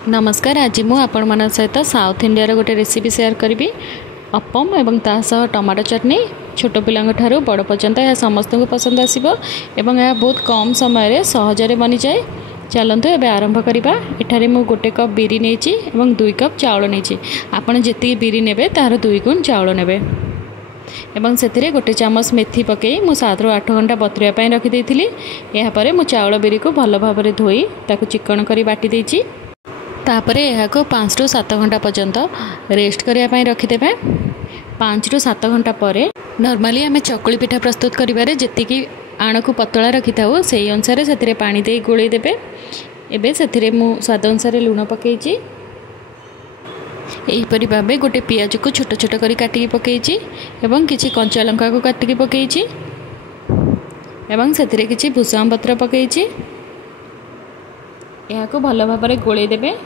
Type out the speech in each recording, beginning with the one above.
नमस्कार। आज मु आपण मन सहित साउथ इंडिया गोटे रेसिपी शेयर करी अपम एवं तासह टमाटो चटनी। छोट पिला ठारू बड़ पर्यंत यह समस्त को पसंद आसो एवं यह बहुत कम समय सहजरे बनी जाए। चलतु एवं आरंभ करवा। एठारे मु गोटे कप बिरी नहीं एवं 2 कप चाउल नहीं। आपण जी बिरी ने तार 2 गुण चाउल ने एवं से गोटे चामच मेथी पकई मु 7 ରୁ 8 घंटा बतुरिया रखीदी। यापर मु चाउल बिरी को भल भाव धोई ताकू चिकन कर बाटी देछि। तापर यह 5 ରୁ 7 घंटा पर्यंत रेस्ट करने रखीदे। 5 ରୁ 7 घंटा पर नॉर्मली आम चकुली पिठा प्रस्तुत करें जी आण को पतला रखी था से अनुसार से पानी दे गोल देवे। एबे से मु स्वाद अनुसार लुण पकई यहीपरी भाव गोटे पियाज को छोट छोट कर काटिकी पकई एवं किसी कंचा लंका को काटिकी पकई एवं से किसी भूसंग पत्र पकई यह को भल भाव गोल देवे।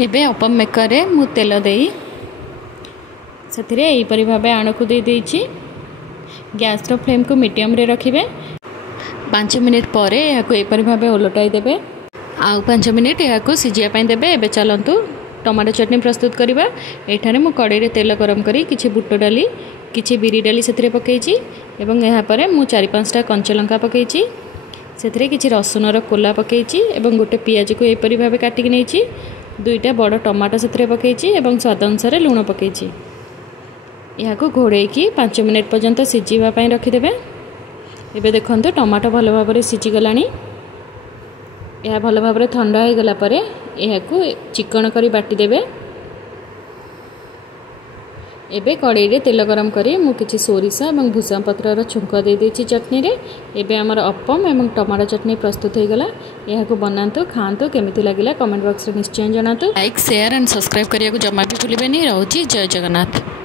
एबे अपम मेकर मु तेल दे से भाव आण को दे देछि। गैस रो फ्लेम को मीडियम रे रखिबे। 5 मिनिट पर यह को एपरी भाव ओलटाई देबे। आउ 5 मिनिट यह को सिझिया देबे। एबे चलंतु टमाटो चटनी प्रस्तुत करवा। एठाने मु कड़ाई रे तेल गरम करी किछि बुट डाली किछि बिरी डाली से पकईछि एवं यहाँ पर मु 4-5टा कंचा लंका पकईछि। से किछि रसुन रो कोला पकईछि एवं गोटे पियाज को एपरी भाव काटिक नहीं 2टा बड़ टमाटो से पकईछि एवं स्वाद अनुसार लुण पकईछि। यह को घोड़ेकी 5 मिनिट पर्यंत सिझापी रखीदे। एबे देखंतु टमाटो भल भाव सिझीगलानी। यह भल भाव ठंडा हो गला पर यह को चिकन करी बाटी देबे। एबे कड़ाई रे तेल गरम करी मु किछि सोरिष एवं भूसंग पत्र रो छुंक दे देछि चटनी रे। एबे हमर अपम एवं टमाटो चटनी प्रस्तुत हो गला। यह को बनातु खातु केमिति लागिला कमेंट बॉक्स रे निश्चय जनातु। लाइक शेयर एंड सब्सक्राइब करिया को जमा भी भूलिबेनी। रहउची जय जगन्नाथ।